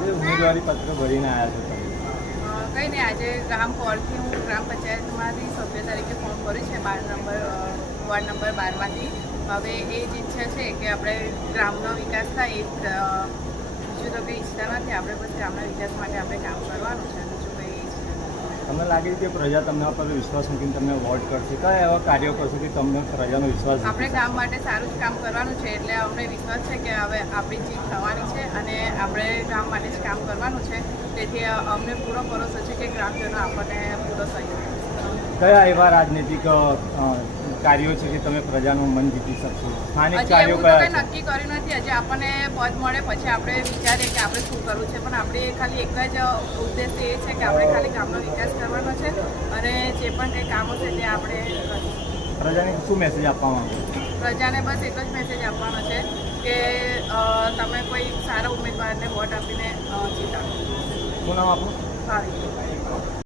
આજે ઉમેદવારી પત્ર ભરીને આવ્યા છો તમે? કંઈ નહીં, આજે ગ્રામ પોળથી હું ગ્રામ પંચાયતમાંથી સભ્ય તરીકે ફોર્મ ભર્યું છે વોર્ડ નંબર 12માંથી. હવે એ જ ઈચ્છા છે કે આપણે ગ્રામનો વિકાસ થાય. બીજું તો કંઈ ઈચ્છતા નથી. આપણે બસ ગ્રામના વિકાસ માટે આપણે કામ કરવાનું છે. બીજું કંઈ ઈચ્છતા નથી. તમને લાગે છે કે પ્રજા તમને પર વિશ્વાસ મૂકીને તમને વોટ કરશે? કયા એવા કાર્યો કરશો કે તમને પ્રજાનો વિશ્વાસ? આપણે ગામ માટે સારું જ કામ કરવાનું છે, એટલે અમને વિશ્વાસ છે કે હવે આપણી જીત થવાની છે અને આપણે ગામ માટે જ કામ કરવાનું છે. તેથી અમને પૂરો ભરોસો છે કે ગ્રામજનો આપણને પૂરો સહયોગ કરશે. કયા એવા રાજનૈતિક કાર્યો છે કે તમે પ્રજાનું મન જીતી શકશો? સ્થાનિક હજી કાર્યો એવું તો કયા કંઈ છે? નક્કી કર્યું નથી. હજી આપણને પદ મળે પછી આપણે વિચારીએ કે આપણે શું કરવું છે, પણ આપણે ખાલી એક જ ઉદ્દેશ એ છે કે આપણે ખાલી ગામનો વિકાસ કરવાનો છે અને જે પણ કંઈ કામો છે તે આપણે કરીશું. પ્રજાને શું મેસેજ આપવા માંગો? પ્રજાને બસ એક જ મેસેજ આપવાનો છે કે તમે કોઈ સારા ઉમેદવારને વોટ આપીને જીતાડો. શું નામ આપો? સારી.